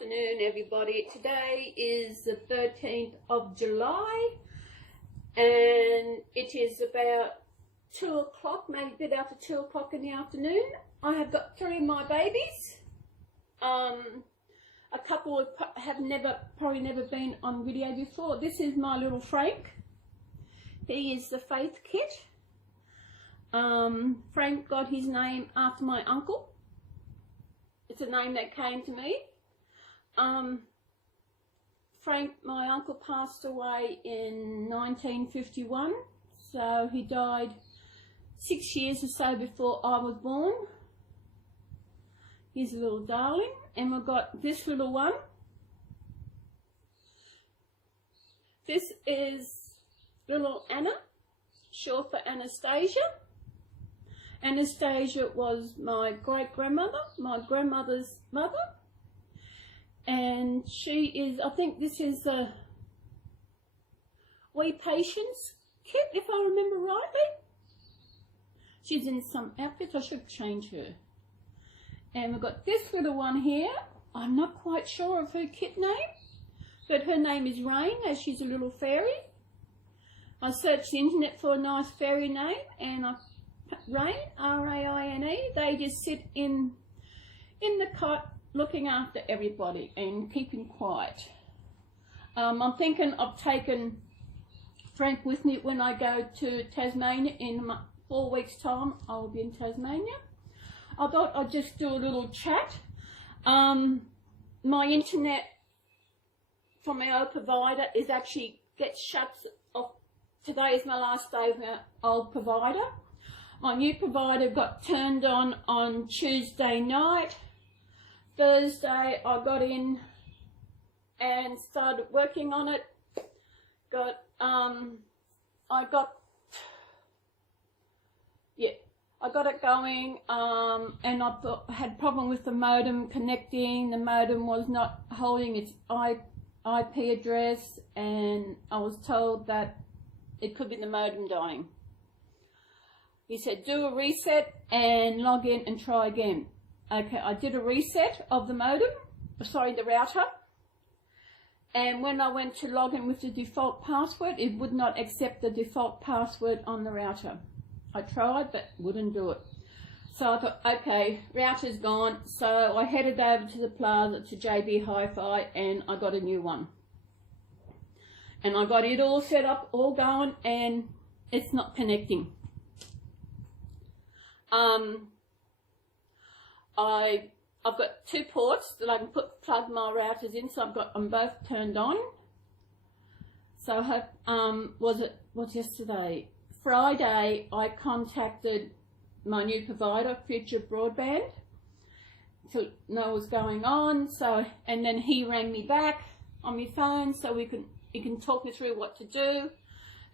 afternoon, everybody. Today is the 13th of July and it is about 2 o'clock, maybe a bit after 2 o'clock in the afternoon. I have got 3 of my babies. A couple have probably never been on video before. This is my little Frank. He is the Faith Kit. Frank got his name after my uncle. It's a name that came to me. Frank, my uncle, passed away in 1951, so he died 6 years or so before I was born. He's a little darling, and we've got this little one. This is little Anna, short for Anastasia. Anastasia was my great-grandmother, my grandmother's mother, and she is, I think this is a Wee Patience kit, if I remember rightly. She's in some outfits. I should change her. And we've got this little one here. I'm not quite sure of her kit name, but her name is Raine, as she's a little fairy. I searched the internet for a nice fairy name, and Raine, R-A-I-N-E, they just sit in the cot looking after everybody and keeping quiet. I'm thinking of taking Frank with me when I go to Tasmania in 4 weeks' time. I will be in Tasmania. I thought I'd just do a little chat. My internet from my old provider gets shut off. Today is my last day with my old provider. My new provider got turned on Tuesday night. Thursday I got in and started working on it. I got it going, and I had problem with the modem connecting. The modem was not holding its IP address, and I was told that it could be the modem dying. He said, do a reset and log in and try again. Okay, I did a reset of the the router. And when I went to log in with the default password, it would not accept the default password on the router. I tried, but wouldn't do it. So I thought, okay, router's gone. So I headed over to the plaza to JB Hi-Fi and I got a new one. And I got it all set up, all going, and it's not connecting. I've got 2 ports that I can plug my routers in, so I've got them both turned on. So I hope, what's yesterday? Friday, I contacted my new provider, Future Broadband, to know what's going on. So, and then he rang me back on my phone, so he can talk me through what to do.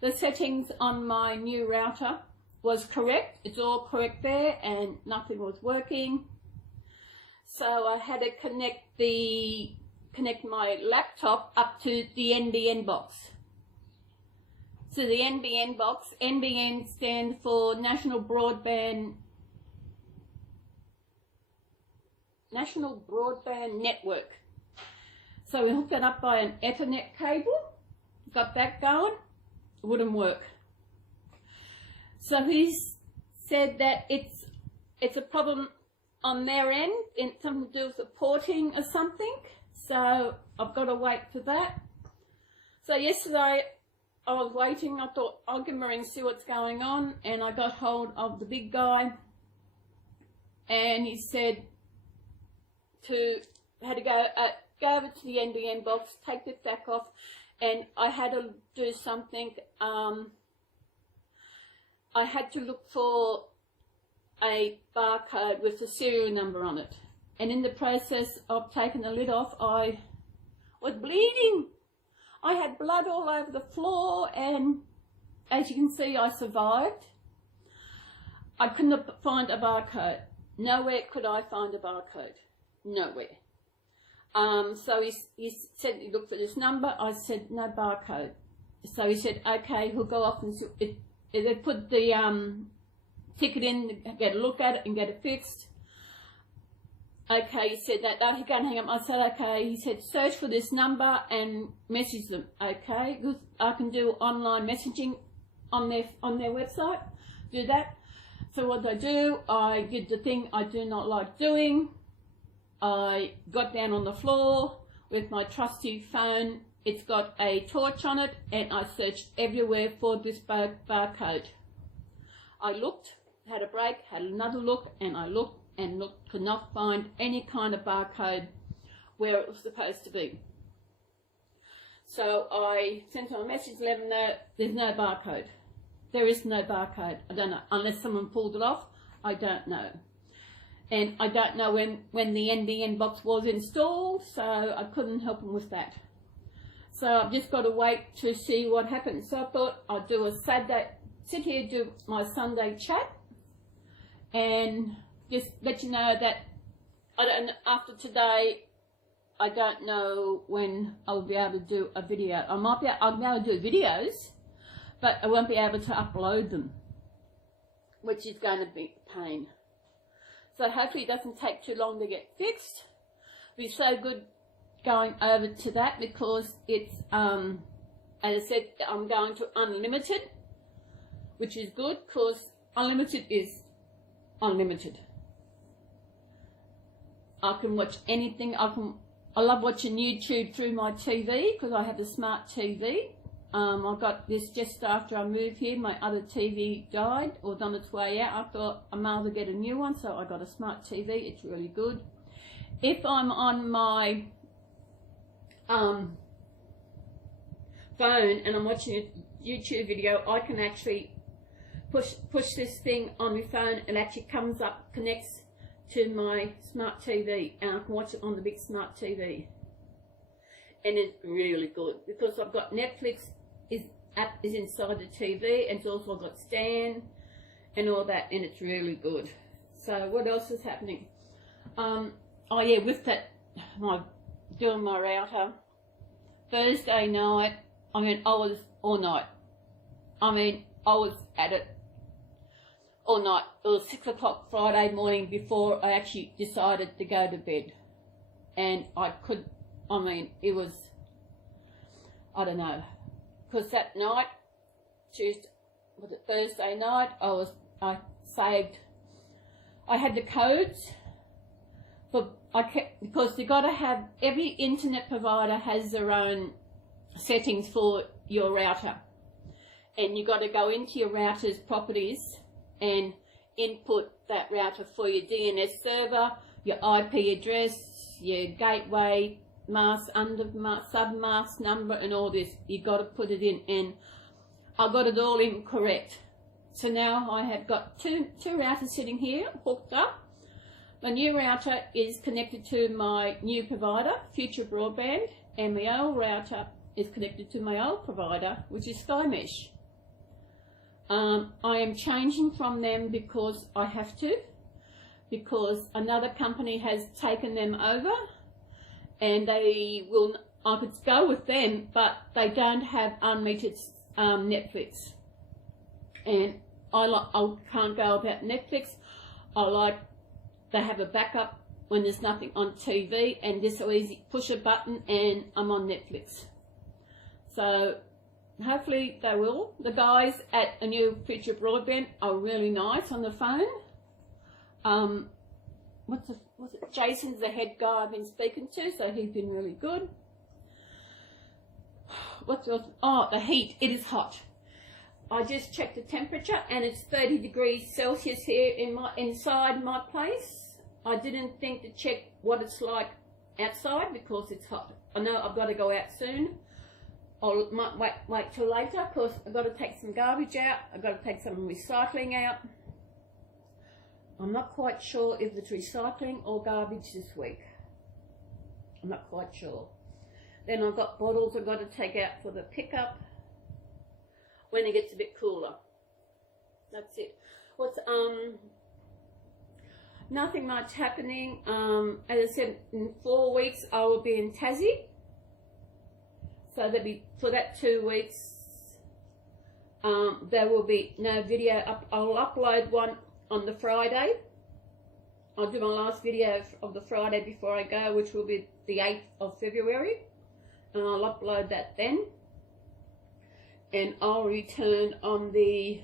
The settings on my new router was correct. It's all correct there, and nothing was working. So I had to connect my laptop up to the NBN box. So the NBN box, NBN stands for National Broadband Network. So we hooked it up by an Ethernet cable, got that going, it wouldn't work. So he said that it's a problem on their end, something to do with the porting or something. So I've got to wait for that. So yesterday I was waiting. I thought I'll give him a ring, see what's going on, and I got hold of the big guy, and he said had to go over to the NBN box, take the stack off, and I had to do something. I had to look for a barcode with the serial number on it, and in the process of taking the lid off, I was bleeding. I had blood all over the floor, and as you can see, I survived. I couldn't find a barcode. Nowhere could I find a barcode. Nowhere. So he said he looked for this number. I said no barcode. So he said, okay, he'll go off and see. They put the ticket in, get a look at it and get it fixed. okay, he said that. He can't hang up. I said, okay. He said, search for this number and message them. Okay, because I can do online messaging on their website. Do that. So what do? I did the thing I do not like doing. I got down on the floor with my trusty phone. It's got a torch on it, and I searched everywhere for this barcode. I looked, had a break, had another look, and I looked and looked, could not find any kind of barcode where it was supposed to be. So I sent them a message to let them know there's no barcode. There is no barcode. I don't know, unless someone pulled it off, I don't know. And I don't know when the NBN box was installed, so I couldn't help them with that. So I've just got to wait to see what happens. So I thought I'd do a Saturday, sit here, do my Sunday chat, and just let you know that after today, I don't know when I'll be able to do a video. I'll be able to do videos, but I won't be able to upload them, which is going to be a pain. So hopefully it doesn't take too long to get fixed. It'll be so good going over to that because it's, as I said, I'm going to unlimited, which is good because unlimited is unlimited. I can watch anything. I love watching YouTube through my TV because I have a smart TV. I got this just after I moved here. My other TV died or was on its way out. I thought I might as well get a new one, so I got a smart TV. It's really good. If I'm on my phone and I'm watching a YouTube video, I can actually push this thing on my phone and it actually comes up, connects to my smart TV, and I can watch it on the big smart TV. And it's really good because I've got Netflix app is inside the TV, and it's also got Stan and all that, and it's really good. So what else is happening? Oh yeah, with that, doing my router Thursday night. I mean, I was all night. I mean, I was at it all night. It was 6 o'clock Friday morning before I actually decided to go to bed, and it was, I don't know, because that night, Thursday night, I had the codes, because you got to have, every internet provider has their own settings for your router, and you got to go into your router's properties and input that router for your DNS server, your IP address, your gateway, mask, submask number, and all this. You got to put it in, and I got it all in correct. So now I have got two routers sitting here hooked up. My new router is connected to my new provider, Future Broadband, and my old router is connected to my old provider, which is SkyMesh. I am changing from them because I have to, because another company has taken them over, and I could go with them, but they don't have unlimited Netflix, and I can't go about Netflix. They have a backup when there's nothing on TV, and just so easy, push a button and I'm on Netflix. So hopefully they will. The guys at a new Future Broadband are really nice on the phone. Jason's the head guy I've been speaking to, so he's been really good. What's else? Oh, the heat. It is hot. I just checked the temperature and it's 30 degrees Celsius here inside my place. I didn't think to check what it's like outside because it's hot. I know I've got to go out soon. I might wait till later because I've got to take some garbage out. I've got to take some recycling out. I'm not quite sure if it's recycling or garbage this week. I'm not quite sure. Then I've got bottles I've got to take out for the pickup when it gets a bit cooler. That's it. Nothing much happening. As I said, in 4 weeks I will be in Tassie. So there'll be, for that 2 weeks, there will be no video up. I'll upload one on the Friday. I'll do my last video of the Friday before I go, which will be the 8th of February, and I'll upload that then, and I'll return on the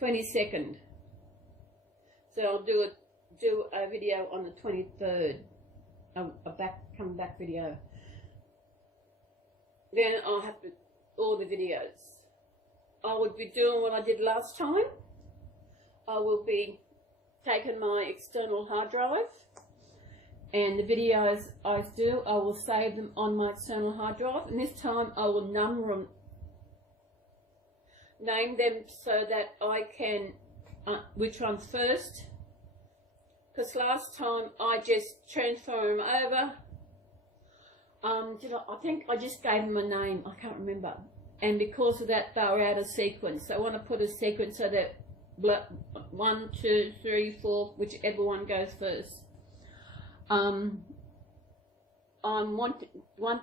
22nd. So I'll do a video on the 23rd, a come back video. Then I'll have to all the videos. I would be doing what I did last time. I will be taking my external hard drive, and the videos I do, I will save them on my external hard drive, and this time I will name them so that I can which one's first, because last time I just transfer them over. I think I just gave them a name, I can't remember, and because of that they were out of sequence. So I want to put a sequence so that 1, 2, 3, 4, whichever one goes first. One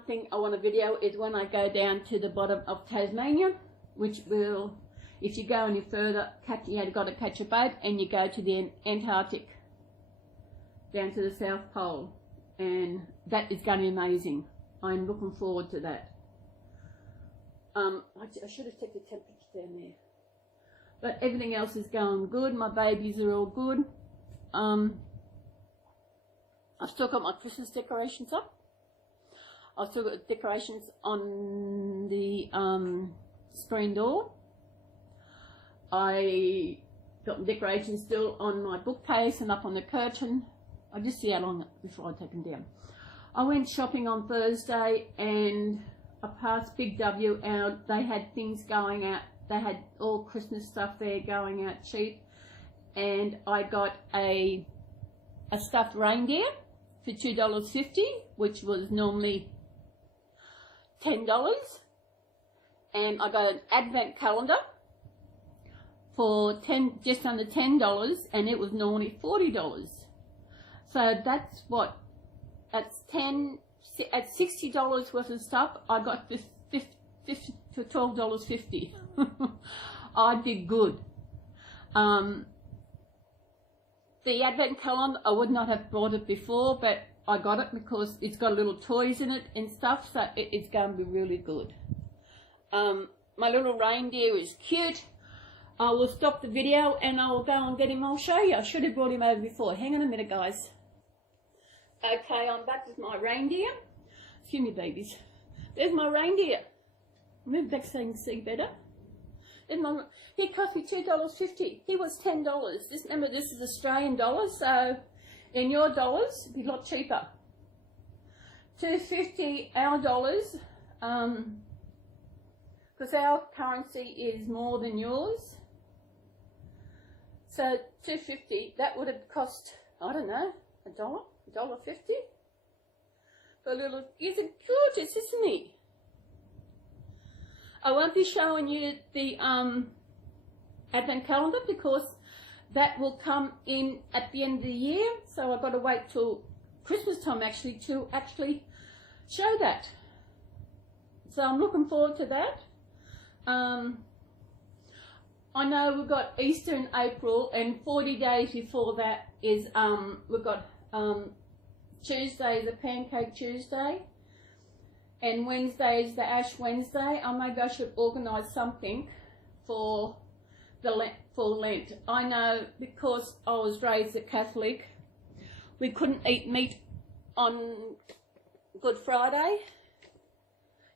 thing I want to video is when I go down to the bottom of Tasmania, which will, if you go any further, you've got to catch a boat and you go to the Antarctic, down to the South Pole, and that is going to be amazing. I'm looking forward to that. I should have checked the temperature down there, but everything else is going good. My babies are all good. I've still got my Christmas decorations up. I've still got decorations on the screen door. I got decorations still on my bookcase and up on the curtain. I just see how long before I take them down. I went shopping on Thursday and I passed Big W out. They had things going out. They had all Christmas stuff there going out cheap. And I got a stuffed reindeer for $2.50, which was normally $10. And I got an advent calendar for just under $10, and it was normally $40. So that's what, at $60 worth of stuff, I got for $12.50. I did good. The advent calendar, I would not have bought it before, but I got it because it's got little toys in it and stuff, so it's going to be really good. My little reindeer is cute. I will stop the video and I will go and get him. I'll show you. I should have brought him over before. Hang on a minute, guys. Okay, I'm back with my reindeer. Excuse me, babies. There's my reindeer. Move back so you can see better. He cost me $2.50. He was $10. Remember, this is Australian dollars, so in your dollars, it'd be a lot cheaper. $2.50 our dollars, because our currency is more than yours. So $2.50, that would have cost, I don't know, $1.50. For a little, he's gorgeous, isn't he? I won't be showing you the advent calendar because that will come in at the end of the year. So I've got to wait till Christmas time actually to show that. So I'm looking forward to that. I know we've got Easter in April, and 40 days before that is we've got Tuesday is a Pancake Tuesday. And Wednesday is the Ash Wednesday. Maybe I should organise something for Lent. I know because I was raised a Catholic, we couldn't eat meat on Good Friday.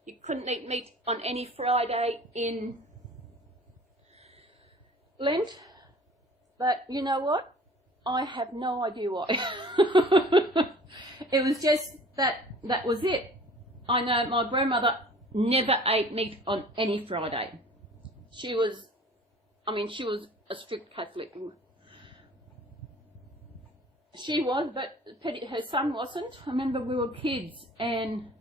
You couldn't eat meat on any Friday in Lent. But you know what? I have no idea why. It was just that was it. I know my grandmother never ate meat on any Friday. She was a strict Catholic. She was, but her son wasn't. I remember we were kids and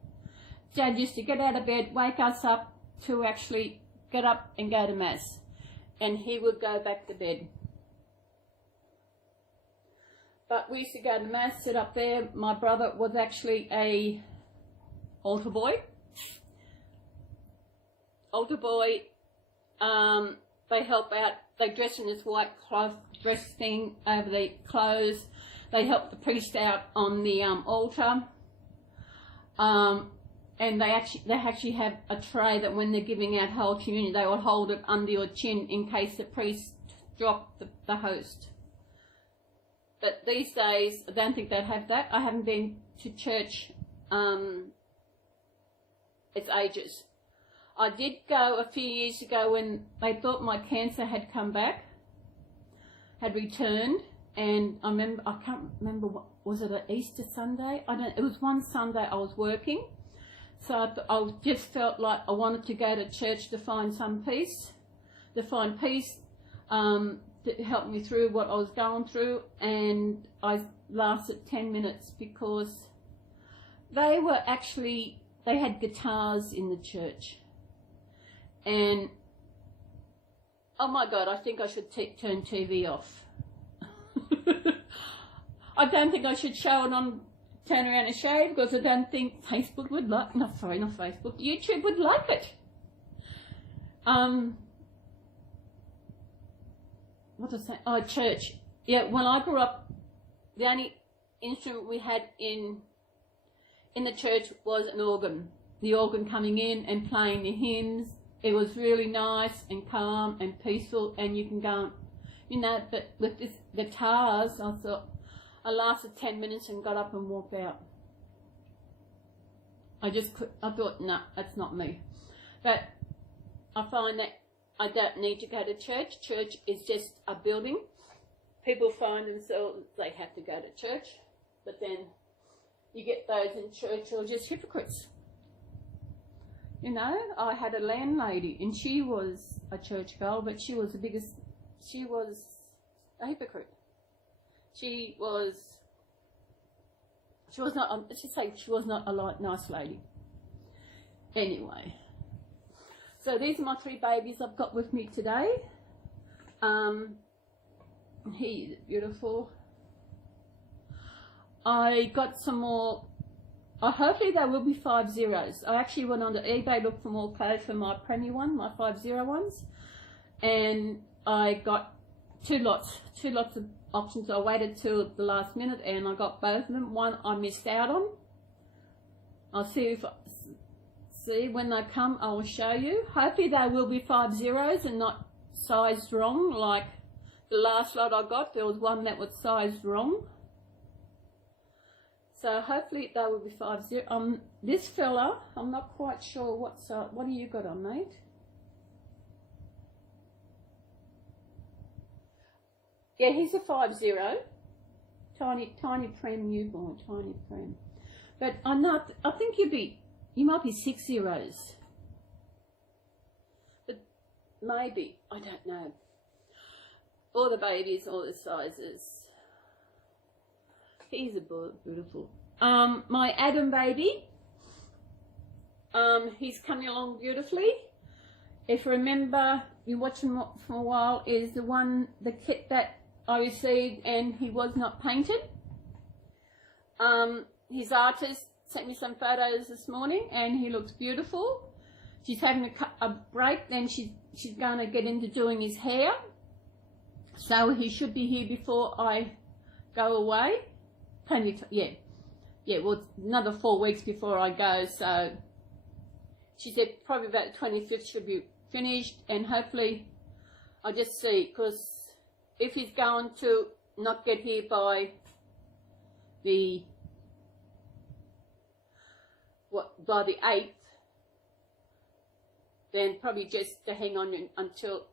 Dad used to get out of bed, wake us up to actually get up and go to Mass. And he would go back to bed. But we used to go to Mass, sit up there. My brother was actually a altar boy. They help out. they dress in this white cloth dress thing over their clothes. They help the priest out on the altar. And they actually have a tray that when they're giving out whole communion, they will hold it under your chin in case the priest drop the host. But these days, I don't think they have that. I haven't been to church, it's ages. I did go a few years ago when they thought my cancer had come back, had returned, and I can't remember, was it an Easter Sunday? It was one Sunday I was working. So I just felt like I wanted to go to church to find some peace, to help me through what I was going through, and I lasted 10 minutes because they had guitars in the church, and oh my God, I think I should turn TV off. I don't think I should show it on, turn around and show it, because I don't think Facebook would like, not Facebook, YouTube would like it. What was I saying? Oh, church. Yeah, when I grew up, the only instrument we had in the church was an organ. The organ coming in and playing the hymns. It was really nice and calm and peaceful, and you can go, but with this guitars, I thought, I lasted 10 minutes and got up and walked out. I thought, no, that's not me. But I find that I don't need to go to church. Church is just a building. People find themselves, they have to go to church, but then you get those in church who are just hypocrites. I had a landlady, and she was a church girl, but she was a hypocrite. She was not, she was not a nice lady. Anyway, so these are my 3 babies I've got with me today. He's beautiful. I got some more, hopefully there will be 5 zeros. I actually went on to eBay, looked for more clothes for my preemie one, my 5-0 ones, and I got 2 lots of options. I waited till the last minute and I got both of them. One I missed out on. I'll see when they come, I will show you. Hopefully they will be 5 zeros and not sized wrong, like the last lot I got. There was one that was sized wrong. So hopefully they will be 5 0. This fella, I'm not quite sure what size. What do you got on, mate? Yeah, he's a 5-0, tiny prem newborn, tiny prem. But I think you might be 6 zeros. But maybe, I don't know. All the babies, all the sizes. He's a beautiful. My Adam baby, he's coming along beautifully. If you remember, you watched him for a while, is the kit that I received, and he was not painted. His artist sent me some photos this morning, and he looks beautiful. She's having a break, then she's going to get into doing his hair. So he should be here before I go away. Well, another 4 weeks before I go. So she said probably about the 25th should be finished, and hopefully I'll just see, because if he's going to not get here by the 8th, then probably just to hang on until,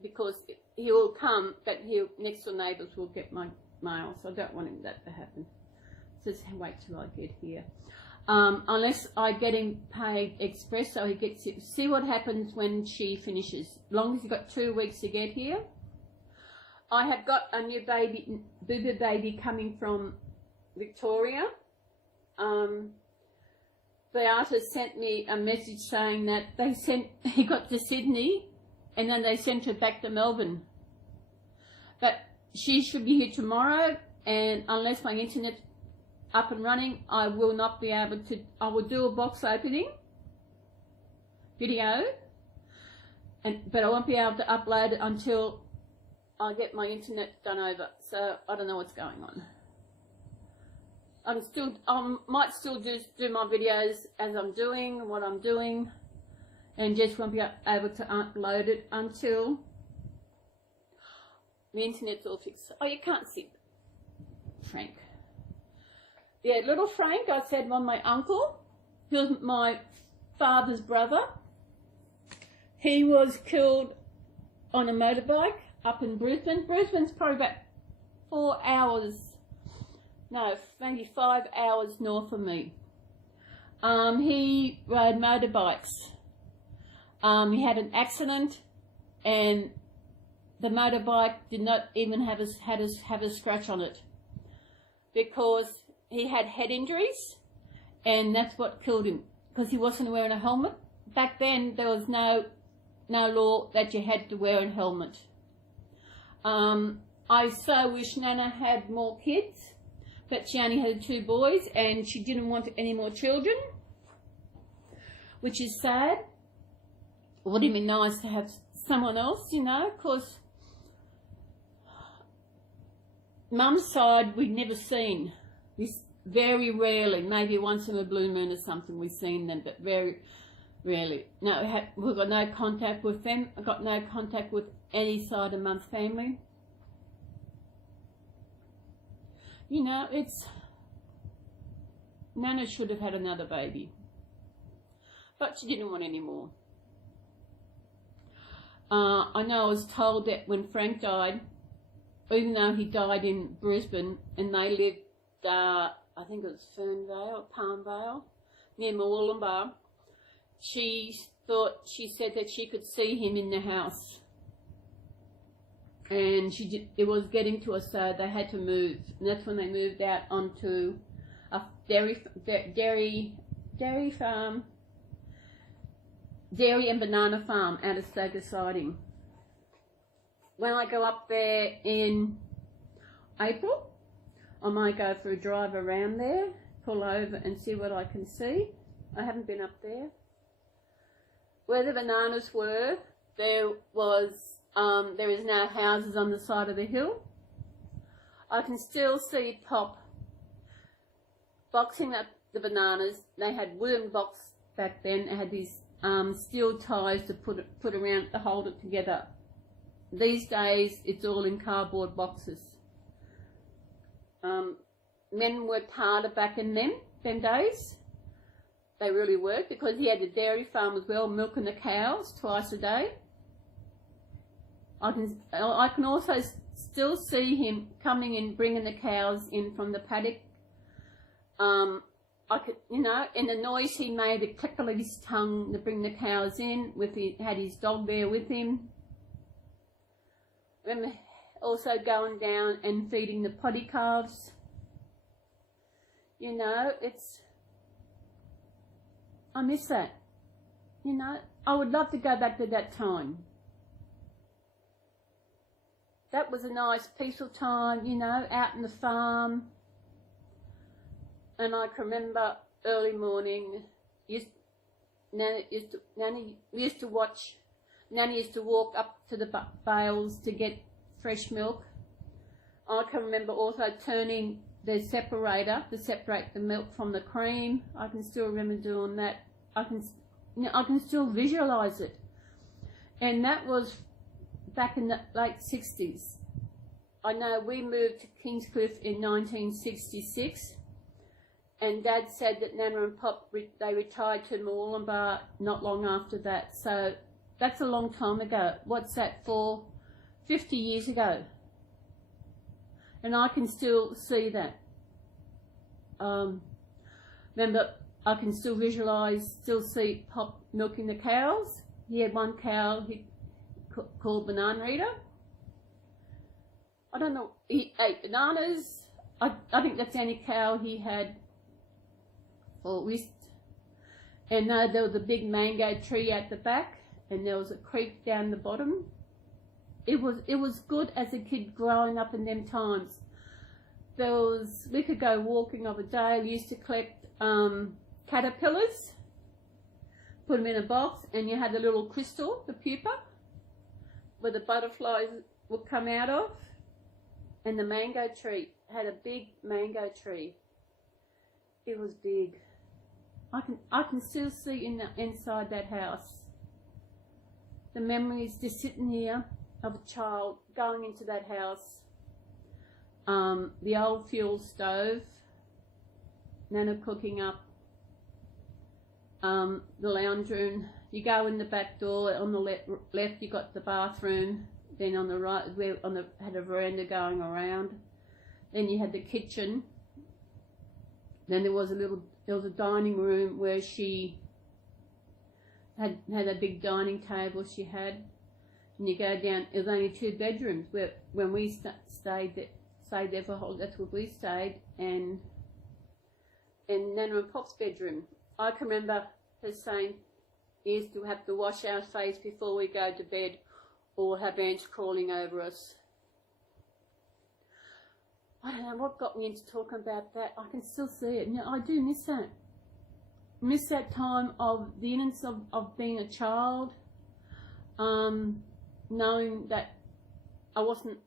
because he will come, but next door neighbours will get my mail, so I don't want that to happen. So just wait till I get here. Unless I get him paid express, so he gets it. See what happens when she finishes. As long as he's got 2 weeks to get here. I have got a new booby baby coming from Victoria. The artist sent me a message saying that he got to Sydney and then they sent her back to Melbourne. But she should be here tomorrow, and unless my internet's up and running, I will not be able to. I will do a box opening video, but I won't be able to upload it until I get my internet done over, so I don't know what's going on. Might still do my videos as I'm doing what I'm doing, and just won't be able to upload it until the internet's all fixed. Oh, you can't see Frank. Yeah, little Frank, I said, well, my uncle, he was my father's brother. He was killed on a motorbike up in Brisbane. Brisbane's probably about 4 hours, no, maybe 5 hours north of me. He rode motorbikes. He had an accident, and the motorbike did not even have a scratch on it, because he had head injuries, and that's what killed him, because he wasn't wearing a helmet. Back then, there was no law that you had to wear a helmet. I so wish Nana had more kids, but she only had 2 boys, and she didn't want any more children, which is sad. It would have been nice to have someone else, you know, because Mum's side we'd never seen. Very rarely, maybe once in a blue moon or something, we've seen them, but very rarely. No, we've got no contact with them. I've got no contact with any side of Mum's family. You know, Nana should have had another baby, but she didn't want any more. I know I was told that when Frank died, even though he died in Brisbane and they lived, I think it was Fernvale, Palmvale, near Mooloolaba, she said that she could see him in the house. And it was getting to her, so they had to move. And that's when they moved out onto a dairy farm, dairy and banana farm out of Stoker Siding. When I go up there in April, I might go for a drive around there, pull over and see what I can see. I haven't been up there. Where the bananas were, there is now houses on the side of the hill. I can still see Pop boxing up the bananas. They had wooden box back then. They had these steel ties to put around to hold it together. These days, it's all in cardboard boxes. Men worked harder back in them days. They really worked, because he had the dairy farm as well, milking the cows twice a day. I can also still see him coming in, bringing the cows in from the paddock. I could, you know, and the noise he made, the click of his tongue to bring the cows in. Had his dog there with him. Remember also going down and feeding the potty calves. You know, I miss that. You know, I would love to go back to that time. That was a nice, peaceful time, you know, out in the farm. And I can remember early morning, Nanny used to walk up to the bales to get fresh milk. I can remember also turning the separator to separate the milk from the cream. I can still remember doing that. I can still visualize it. And that was back in the late 60s. I know we moved to Kingscliff in 1966, and Dad said that Nana and Pop, they retired to Mooloolaba not long after that. So that's a long time ago. What's that for? 50 years ago. And I can still see that. Remember, I can still visualise, still see Pop milking the cows. He had one cow he called Banana Eater. I don't know, he ate bananas. I think that's the only cow he had for whist. And there was a big mango tree at the back, and there was a creek down the bottom. It was good as a kid growing up in them times. We could go walking of a day. We used to collect caterpillars, put them in a box, and you had the little crystal, the pupa, where the butterflies would come out of, and the mango tree had a big mango tree. It was big. I can still see inside that house. The memories just sitting here of a child going into that house. The old fuel stove, Nana cooking up. The lounge room. You go in the back door. On the left, you got the bathroom. Then on the right, had a veranda going around. Then you had the kitchen. Then there was a dining room where she had a big dining table she had. And you go down, it was only 2 bedrooms when we stayed there for a whole, that's where we stayed, and Nana and Pop's bedroom. I can remember her saying, we used to have to wash our face before we go to bed, or we'll have ants crawling over us. I don't know what got me into talking about that. I can still see it. I do miss that. Miss that time of the innocence of being a child, knowing that I wasn't,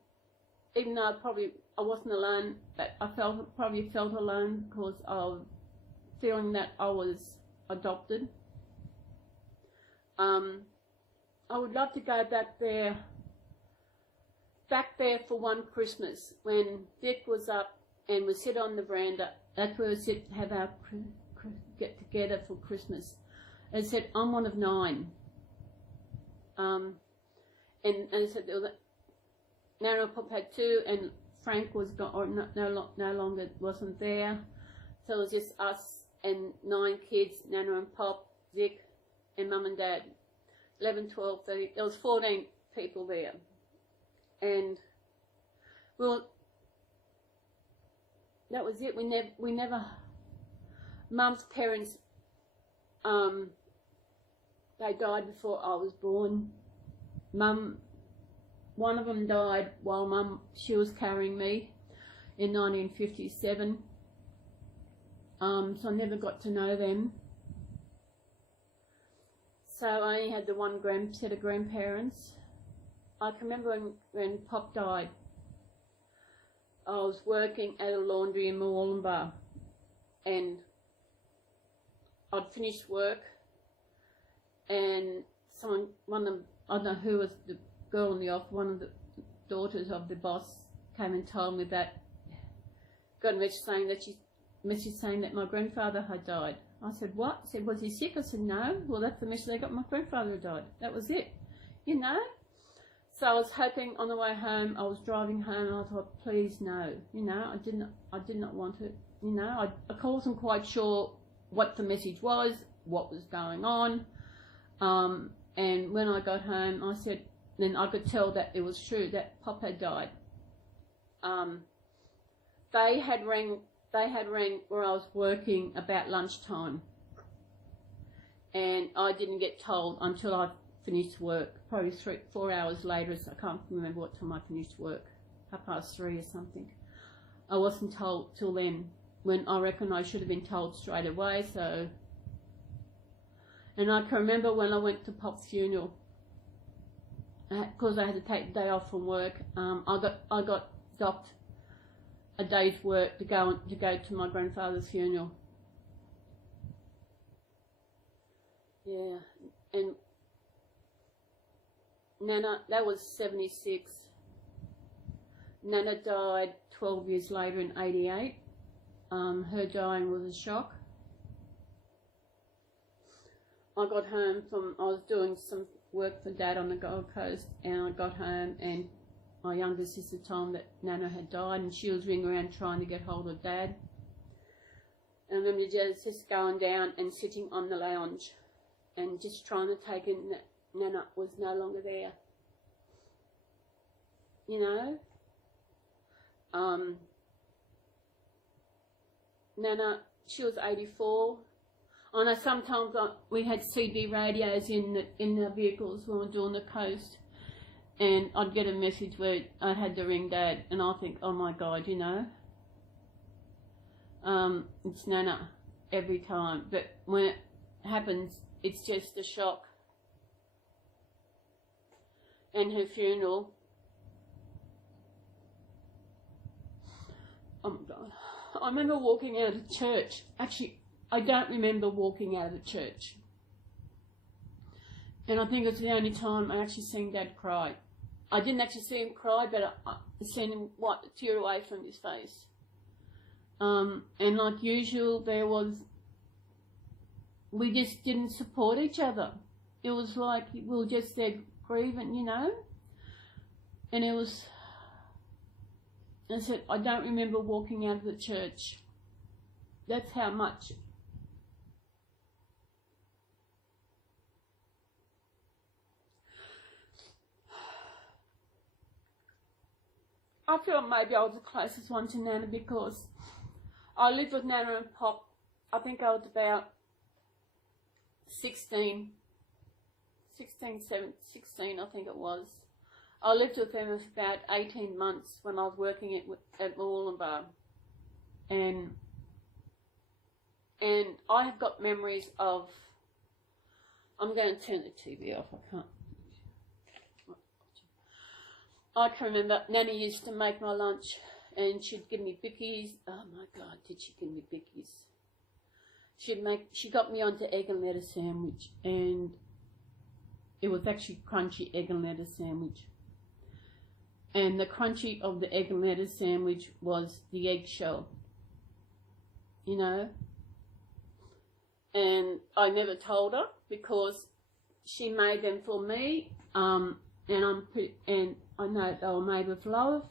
even though I wasn't alone, but I probably felt alone because of feeling that I was adopted. I would love to go back there for one Christmas when Vic was up and we sit on the veranda. That's where we sit, have our get together for Christmas. And said, I'm one of 9. And I said, Nana and Pop had 2, and Frank was gone, or no longer wasn't there. So it was just us and 9 kids, Nana and Pop, Vic, and Mum and Dad. 11, 12, 30, there was 14 people there. And, well, that was it. We never, Mum's parents, they died before I was born. Mum, one of them died while she was carrying me in 1957. So I never got to know them. So I only had the one set of grandparents. I can remember when Pop died, I was working at a laundry in Moolumbar, and I'd finished work, and one of them, I don't know who was the girl in the office, one of the daughters of the boss came and told me that, got a message saying that my grandfather had died. I said, what? I said, was he sick? I said, no. Well, that's the message they got, my grandfather had died. That was it, you know. So I was hoping on the way home, I was driving home, and I thought, please no, you know, I did not want it, you know. I wasn't quite sure what the message was, what was going on. And when I got home, I said, then I could tell that it was true, that Pop had died. They had rang where I was working about lunchtime, and I didn't get told until I finished work, probably 4 hours later. So I can't remember what time I finished work, 3:30 or something. I wasn't told till then, when I reckon I should have been told straight away. So, and I can remember when I went to Pop's funeral, because I had to take the day off from work. I got docked a day's work to go to my grandfather's funeral. Yeah, and Nana, that was 76. Nana died 12 years later in 88. Her dying was a shock. I got home I was doing some work for Dad on the Gold Coast, and I got home and my younger sister told me that Nana had died, and she was ringing around trying to get hold of Dad. And I remember just going down and sitting on the lounge and just trying to take in that Nana was no longer there. You know? Nana, she was 84. I know sometimes we had CB radios in the vehicles when we were doing the coast, and I'd get a message where I had to ring Dad, and I think, oh my God, you know, it's Nana every time. But when it happens, it's just a shock. And her funeral, Oh my God. I remember walking out of church. Actually, I don't remember walking out of the church. And I think it was the only time I actually seen Dad cry. I didn't actually see him cry, but I seen him wipe a tear away from his face. And like usual, we just didn't support each other. It was like we were just there grieving, you know. And it was, I said, I don't remember walking out of the church. That's how much. I feel maybe I was the closest one to Nana because I lived with Nana and Pop. I think I was about 16, I think it was. I lived with them for about 18 months when I was working at Moolumbar. And I have got memories of, I'm going to turn the TV off, I can remember Nanny used to make my lunch and she'd give me bickies. Oh my God, did she give me bickies? She got me onto egg and lettuce sandwich, and it was actually crunchy egg and lettuce sandwich. And the crunchy of the egg and lettuce sandwich was the eggshell, you know. And I never told her because she made them for me. And I know they were made with love.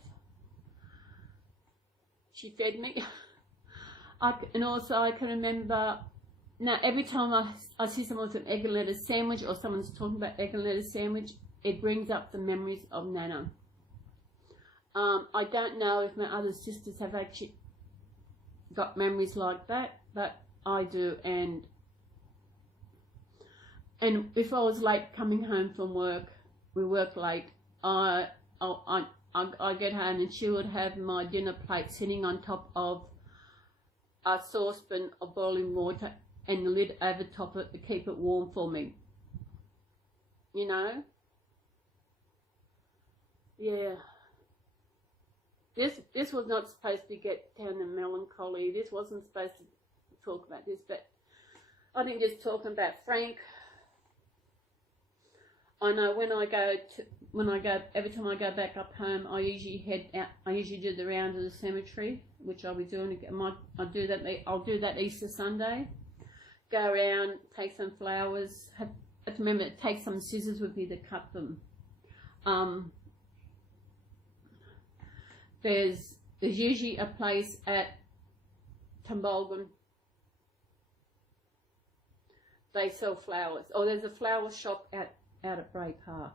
She fed me. And also I can remember, now every time I see someone with an egg and lettuce sandwich or someone's talking about egg and lettuce sandwich, it brings up the memories of Nana. I don't know if my other sisters have actually got memories like that, but I do. And if I was late coming home from work, we work late, I get home and she would have my dinner plate sitting on top of a saucepan of boiling water and the lid over top it to keep it warm for me. You know? Yeah. This was not supposed to get down to melancholy. This wasn't supposed to talk about this, but I think just talking about Frank. I know every time I go back up home, I usually head out. I usually do the round of the cemetery, which I'll be doing. I'll do that Easter Sunday. Go around, take some flowers. Have to remember to take some scissors with me to cut them. There's usually a place at Tumbolgan. They sell flowers, or there's a flower shop out at Bray Park.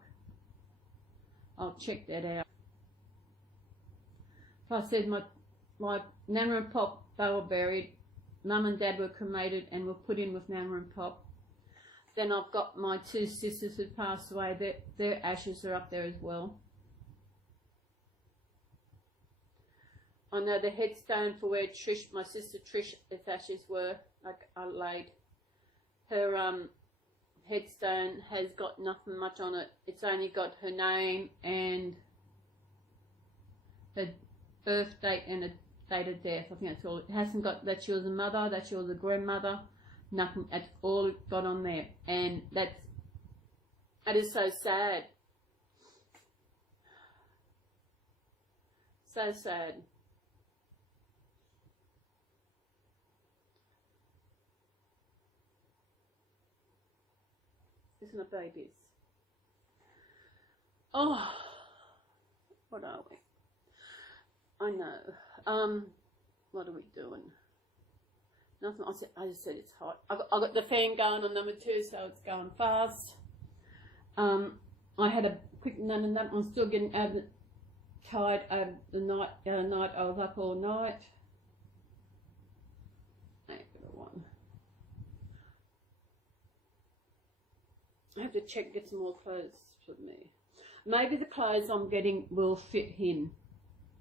I'll check that out. If I said my Nana and Pop, they were buried. Mum and Dad were cremated and were put in with Nana and Pop. Then I've got my two sisters who passed away. Their ashes are up there as well. I know the headstone for where my sister Trish's ashes were. I laid. Her headstone has got nothing much on it. It's only got her name and her birth date and a date of death. I think that's all. It hasn't got that she was a mother, that she was a grandmother. Nothing. That's all it got on there, and that is so sad. So sad. Isn't it, babies? Oh, what are we? I know. What are we doing? Nothing. I just said it's hot. I got the fan going on number 2, so it's going fast. I had a quick nap and that. I'm still getting tired over the night. The other night I was up all night. I have to get some more clothes for me. Maybe the clothes I'm getting will fit him,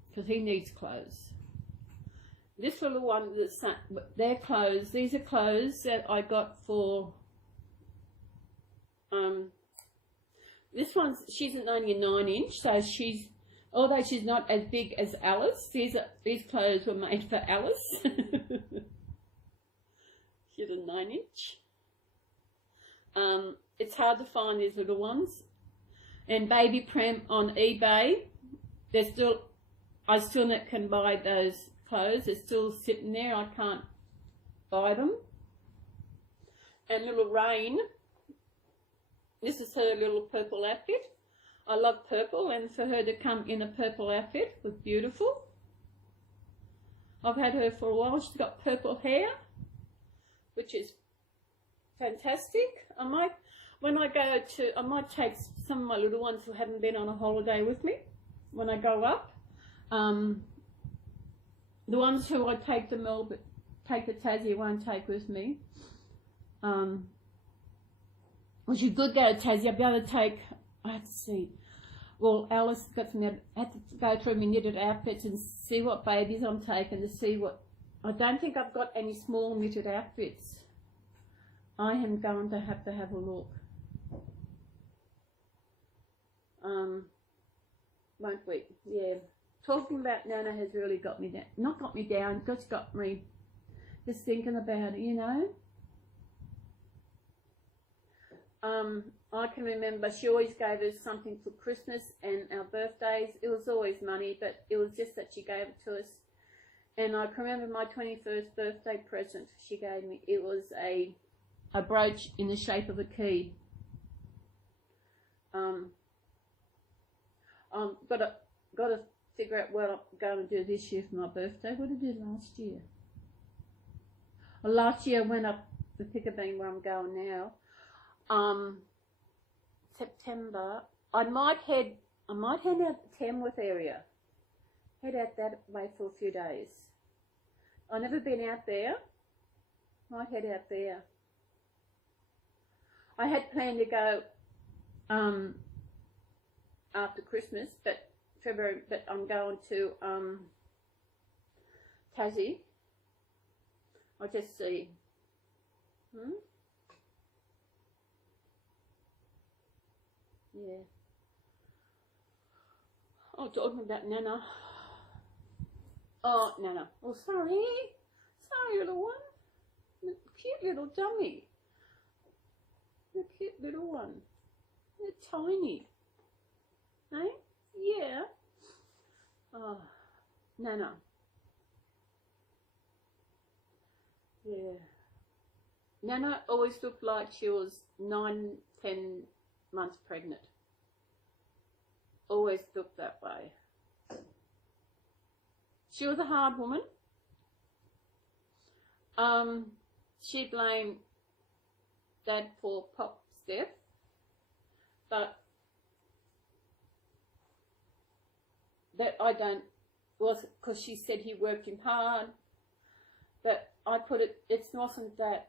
because he needs clothes. This little one, they're clothes. These are clothes that I got for. This one's, she's only a 9-inch, so Although she's not as big as Alice, these clothes were made for Alice. She's a 9-inch. It's hard to find these little ones. And Baby Prem on eBay, I still can buy those clothes. They're still sitting there. I can't buy them. And little Raine, this is her little purple outfit. I love purple, and for her to come in a purple outfit was beautiful. I've had her for a while. She's got purple hair, which is fantastic. I might take some of my little ones who haven't been on a holiday with me when I go up. The ones who I take to Melbourne, take to Tassie, won't take with me. Which you could go to Tassie. I'd be able to take, I have to see. Well, Alice got some, I had to go through my knitted outfits and see what babies I'm taking to see what, I don't think I've got any small knitted outfits. I am going to have a look. Won't we? Yeah. Talking about Nana has really got me down. Not got me down, just got me just thinking about it, you know. I can remember she always gave us something for Christmas and our birthdays. It was always money, but it was just that she gave it to us. And I can remember my 21st birthday present she gave me. It was a brooch in the shape of a key. I've got to figure out what I'm going to do this year for my birthday. What did I do last year? Well, last year I went up the Piccabeen where I'm going now. September. I might head out the Tamworth area. Head out that way for a few days. I've never been out there. Might head out there. I had planned to go after Christmas, but February. But I'm going to Tassie. I'll just see. Yeah. Oh, talking about Nana. Oh, Nana. Oh, sorry. Sorry, little one. The cute little dummy. The cute little one. They're tiny. Eh? Yeah. Oh, Nana. Yeah. Nana always looked like she was 9, 10 months pregnant. Always looked that way. She was a hard woman. She blamed Dad for Pop's death, but that I don't, was because she said he worked him hard, but I put it, it wasn't that.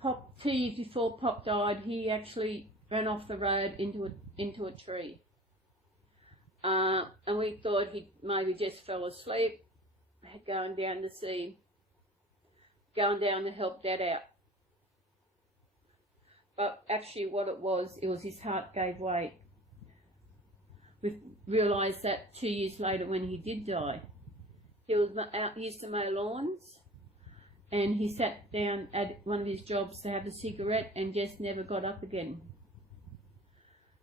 Pop, 2 years before Pop died, he actually ran off the road into a tree. And we thought he maybe just fell asleep, going down to help Dad out. But actually what it was his heart gave way. We realised that 2 years later when he did die. He used to mow lawns, and he sat down at one of his jobs to have a cigarette and just never got up again.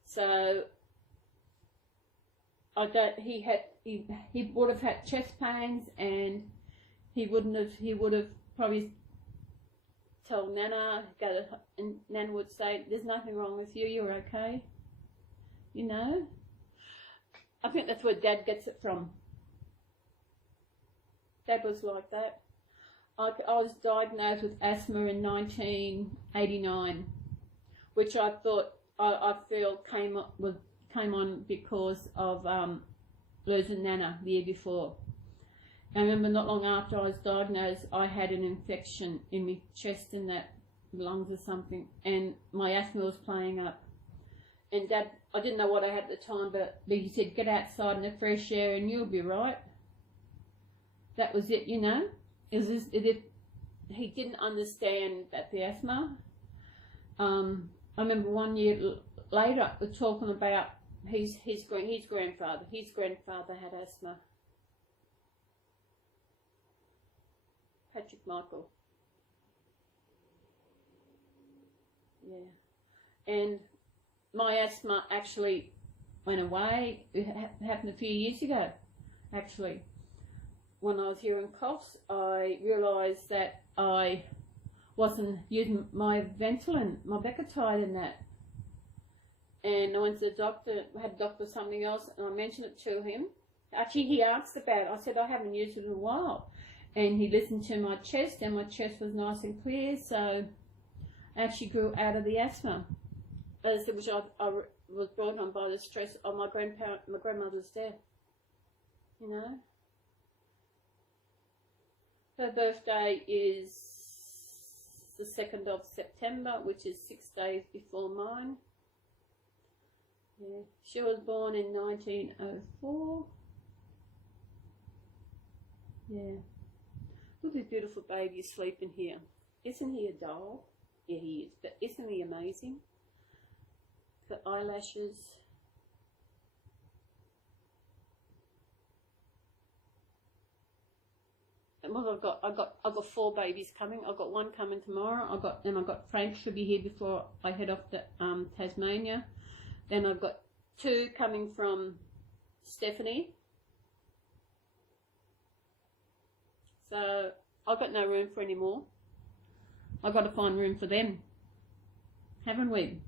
So he would have had chest pains, and he would have probably told Nana, and Nana would say, "There's nothing wrong with you, you're okay." You know? I think that's where Dad gets it from. Dad was like that. I was diagnosed with asthma in 1989, which I thought, I feel came on because of losing Nana the year before. I remember not long after I was diagnosed, I had an infection in my chest and that lungs or something, and my asthma was playing up. And Dad, I didn't know what I had at the time, but he said, "Get outside in the fresh air and you'll be right." That was it, you know. It was he didn't understand that the asthma. I remember one year later we're talking about his grandfather. His grandfather had asthma. Patrick Michael. Yeah. And my asthma actually went away. It happened a few years ago, actually. When I was hearing coughs, I realised that I wasn't using my Ventolin, my Becotide and that. And I went to the doctor, had a doctor something else, and I mentioned it to him. Actually, he asked about it. I said, I haven't used it in a while. And he listened to my chest, and my chest was nice and clear, so I actually grew out of the asthma, which I was brought on by the stress of my grandmother's death, you know. Her birthday is the 2nd of September, which is 6 days before mine. Yeah. She was born in 1904. Yeah. Look at this beautiful baby sleeping here. Isn't he a doll? Yeah, he is. But isn't he amazing? The eyelashes. And what I've got 4 babies coming. I've got 1 coming tomorrow. I've got Frank should be here before I head off to Tasmania. Then I've got 2 coming from Stephanie. So I've got no room for any more. I've got to find room for them, haven't we?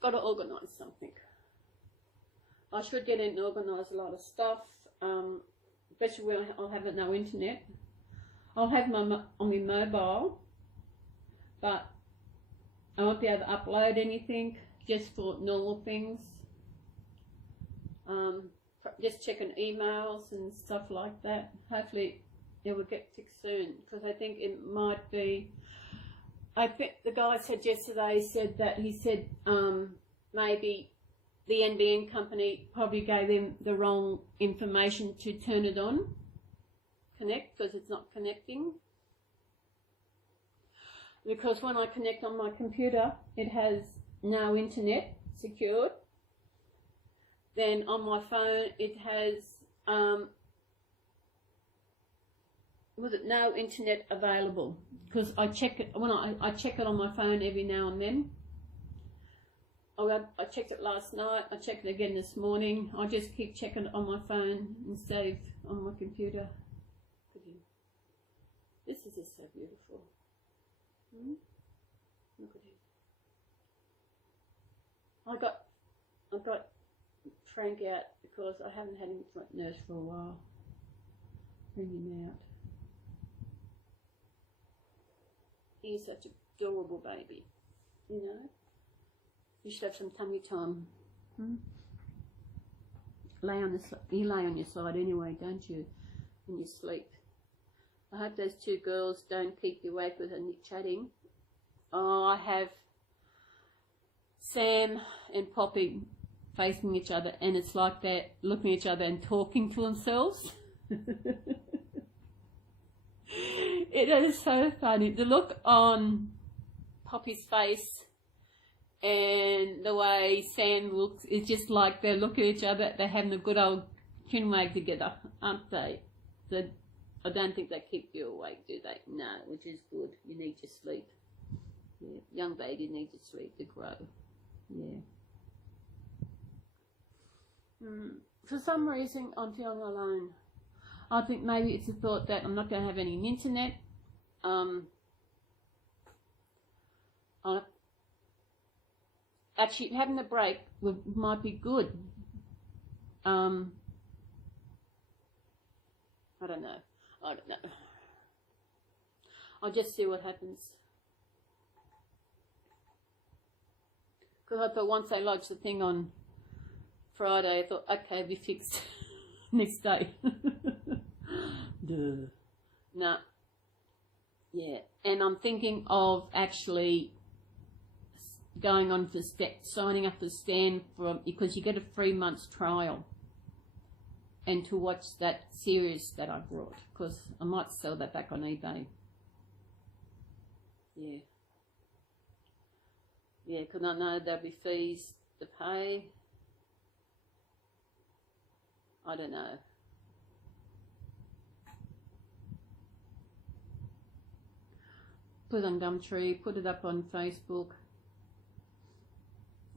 Got to organise something. I should get in and organise a lot of stuff, especially when I'll have no internet. I'll have my on my mobile, but I won't be able to upload anything, just for normal things. Just checking emails and stuff like that. Hopefully it will get fixed soon, because I think it might be, I think the guy said yesterday, he said maybe the NBN company probably gave them the wrong information to turn it on, connect, because it's not connecting. Because when I connect on my computer, it has no internet secured. Then on my phone, it has no internet available, because I check it when I check it on my phone every now and then. I checked it last night. I checked it again this morning. I just keep checking it on my phone instead of on my computer. This is just so beautiful. Look at it. I got Frank out because I haven't had him nurse for a while. Bring him out. He's such an adorable baby, you know. You should have some tummy time. You lay on your side anyway, don't you, when you sleep? I hope those 2 girls don't keep you awake with them chatting. Oh, I have Sam and Poppy facing each other, and it's like they're looking at each other and talking to themselves. It is so funny. The look on Poppy's face and the way Sam looks is just like they're looking at each other. They're having a good old chin wag together, aren't they? So I don't think they keep you awake, do they? No, which is good. You need to sleep. Yeah. Young babies need to sleep to grow. Yeah. For some reason, I'm feeling alone. I think maybe it's a thought that I'm not going to have any internet. Actually, having a break might be good. I don't know. I'll just see what happens. Because I thought once I lodged the thing on Friday, I thought, okay, it'll be fixed next day. Duh. No. Yeah. And I'm thinking of actually going on for signing up for Stan because you get a 3 months trial, and to watch that series that I brought, because I might sell that back on eBay. Yeah. Yeah, because I know there'll be fees to pay. I don't know. Put it on Gumtree, put it up on Facebook.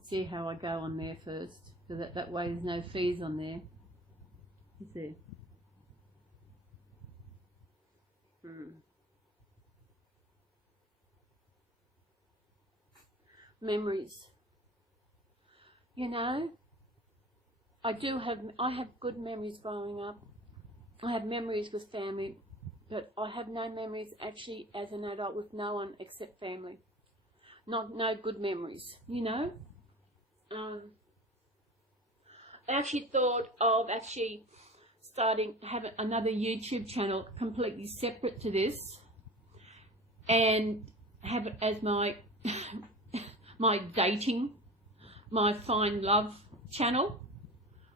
See how I go on there first. So that way there's no fees on there. You see. Memories. You know, I have good memories growing up. I have memories with family, but I have no memories actually as an adult with no one except family. No good memories, you know. I actually thought of having another YouTube channel completely separate to this, and have it as my my dating, my find love channel.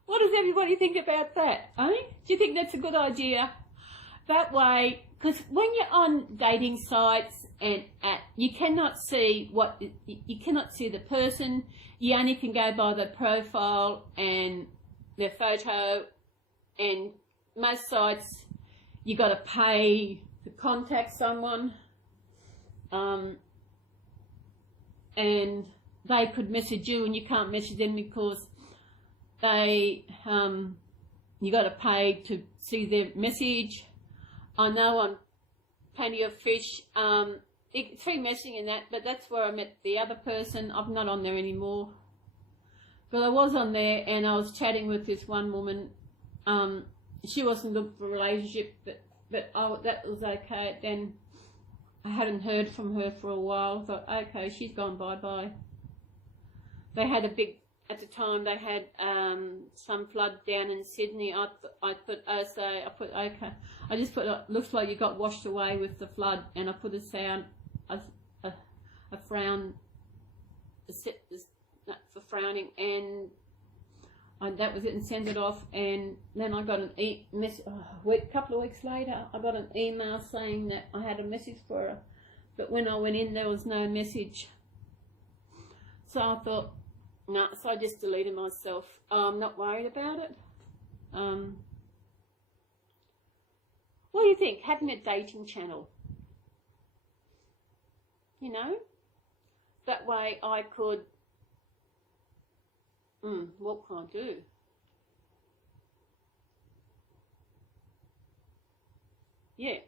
What does everybody think about that? Eh? Do you think that's a good idea? That way, because when you're on dating sites and you cannot see you cannot see the person. You only can go by the profile and their photo, and most sites you got to pay to contact someone, and they could message you and you can't message them because they you got to pay to see their message. I know on Plenty of Fish, free messaging and that, but that's where I met the other person. I'm not on there anymore, but I was on there and I was chatting with this one woman. She wasn't looking for a relationship, but that was okay. Then I hadn't heard from her for a while. I thought, okay, she's gone bye-bye. They had at the time they had some flood down in Sydney. I just put looks like you got washed away with the flood, and I put a frown for frowning, and that was it, and sent it off. And then I got a couple of weeks later I got an email saying that I had a message for her, but when I went in there was no message. So I thought, no, so I just deleted myself. I'm not worried about it. What do you think? Having a dating channel, you know, that way I could, what can I do? Yeah,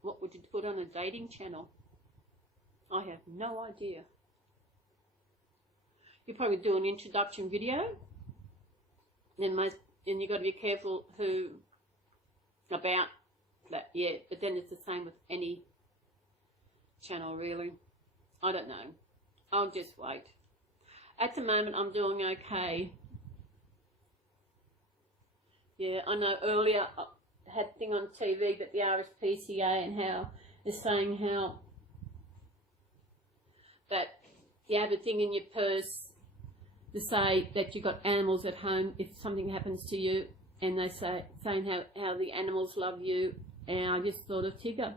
what would you put on a dating channel? I have no idea. You probably do an introduction video, and you got to be careful about that. Yeah, but then it's the same with any channel, really. I don't know. I'll just wait. At the moment, I'm doing okay. Yeah, I know earlier I had a thing on TV that the RSPCA and how they're saying how that you have a thing in your purse to say that you've got animals at home if something happens to you, and they saying how the animals love you, and I just thought of Tigger,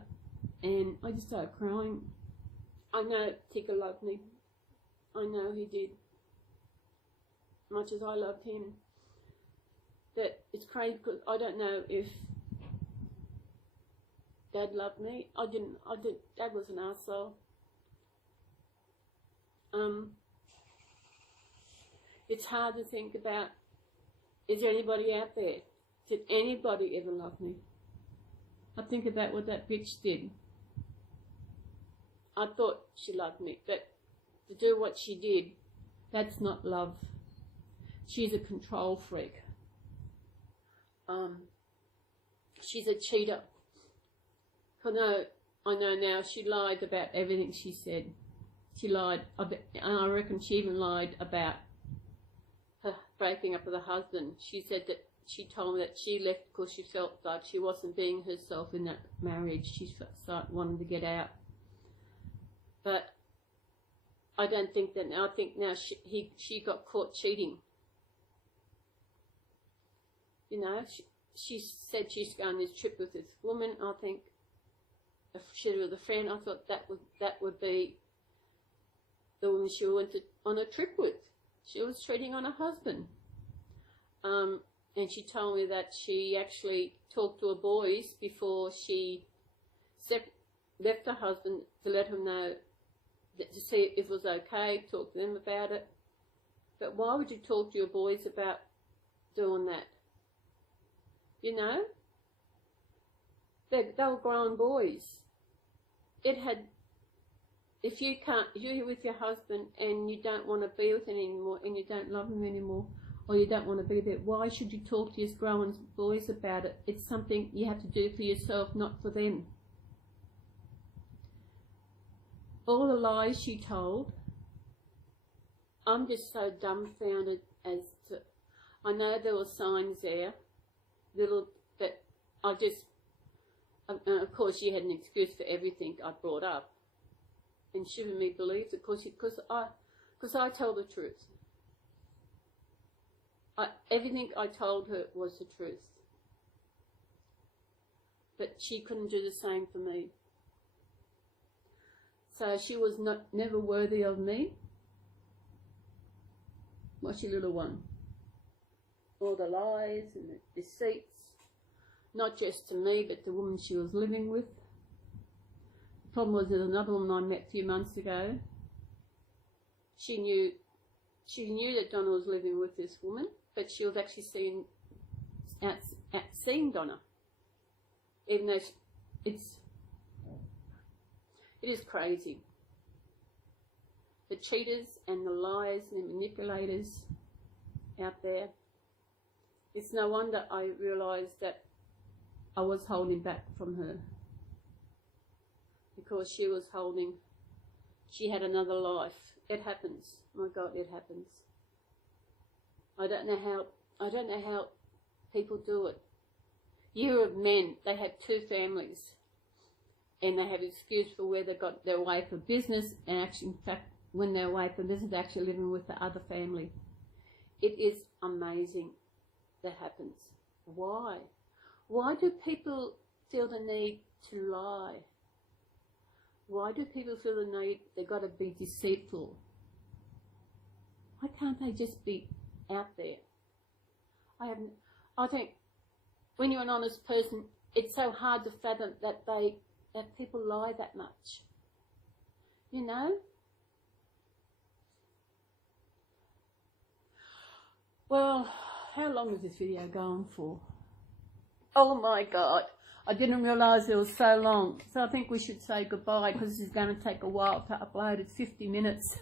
and I just started crying. I know Tigger loved me. I know he did, much as I loved him. That it's crazy because I don't know if Dad loved me. I didn't. Dad was an arsehole. It's hard to think about, is there anybody out there? Did anybody ever love me? I think about what that bitch did. I thought she loved me, but to do what she did, that's not love. She's a control freak. She's a cheater. I know now she lied about everything she said. She lied, and I reckon she even lied about her breaking up with her husband. She said that she told me that she left because she felt like she wasn't being herself in that marriage. She wanted to get out. But I don't think that now. I think now she got caught cheating. You know, she said she's going on this trip with this woman. I think if she was a friend, I thought that would be the woman she went on a trip with. She was cheating on her husband. And she told me that she actually talked to her boys before she left her husband to let him know, to see if it was okay, talk to them about it. But why would you talk to your boys about doing that? You know? They were grown boys. If you're with your husband and you don't want to be with him anymore and you don't love him anymore, or you don't want to be there, why should you talk to your grown boys about it? It's something you have to do for yourself, not for them. All the lies she told, I'm just so dumbfounded as to, I know there were signs there, that I just, of course she had an excuse for everything I brought up, and she made me believe it because I tell the truth. Everything I told her was the truth. But she couldn't do the same for me. So she was never worthy of me. What's your little one? All the lies and the deceits, not just to me, but the woman she was living with. The problem was there's another woman I met a few months ago. She knew that Donna was living with this woman, but she was actually seeing Donna, even though it is crazy. The cheaters and the liars and the manipulators out there. It's no wonder I realised that I was holding back from her, because she had another life. It happens. My God, it happens. I don't know how people do it. You hear of men, they have two families, and they have excuse for where they got their away for business, and actually, in fact, when they're away for business, they're actually living with the other family. It is amazing that happens. Why? Why do people feel the need to lie? Why do people feel the need they've got to be deceitful? Why can't they just be out there? I think when you're an honest person, it's so hard to fathom that people lie that much. You know? Well, how long is this video going for? Oh my God, I didn't realise it was so long. So I think we should say goodbye, because this is going to take a while to upload. It's 50 minutes.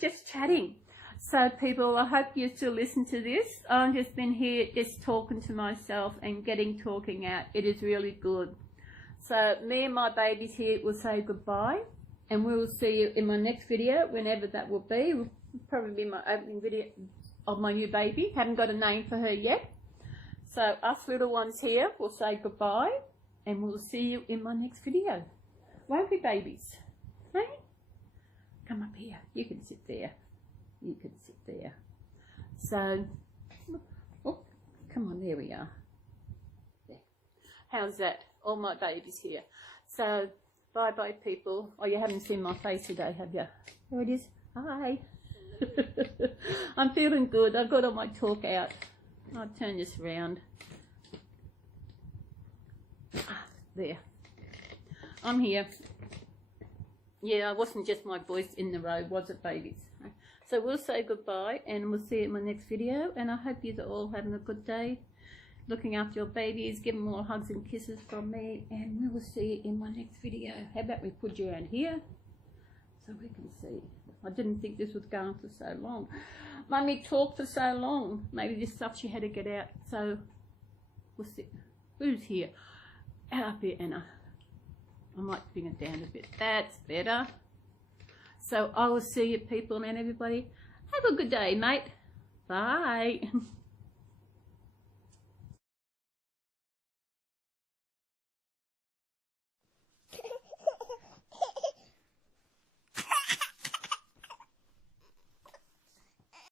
Just chatting. So people, I hope you still listen to this. I've just been here just talking to myself and getting talking out. It is really good. So me and my babies here will say goodbye, and we will see you in my next video, whenever that will be. It will probably be my opening video of my new baby. Haven't got a name for her yet. So us little ones here will say goodbye, and we'll see you in my next video. Won't we, babies? Hey? Come up here. You can sit there. You can sit there. So, oh, come on, there we are. There. How's that? All my babies here. So, bye-bye, people. Oh, you haven't seen my face today, have you? There it is. Hi. I'm feeling good. I've got all my talk out. I'll turn this around. There. I'm here. Yeah, it wasn't just my voice in the road, was it, babies? So we'll say goodbye, and we'll see you in my next video. And I hope you're all having a good day, looking after your babies. Give them all hugs and kisses from me, and we will see you in my next video. How about we put you around here so we can see? I didn't think this was going for so long. Mummy talked for so long. Maybe this stuff she had to get out. So we'll see. Who's here? Up here, Anna. I might bring it down a bit. That's better. So I will see you people, and everybody. Have a good day, mate. Bye.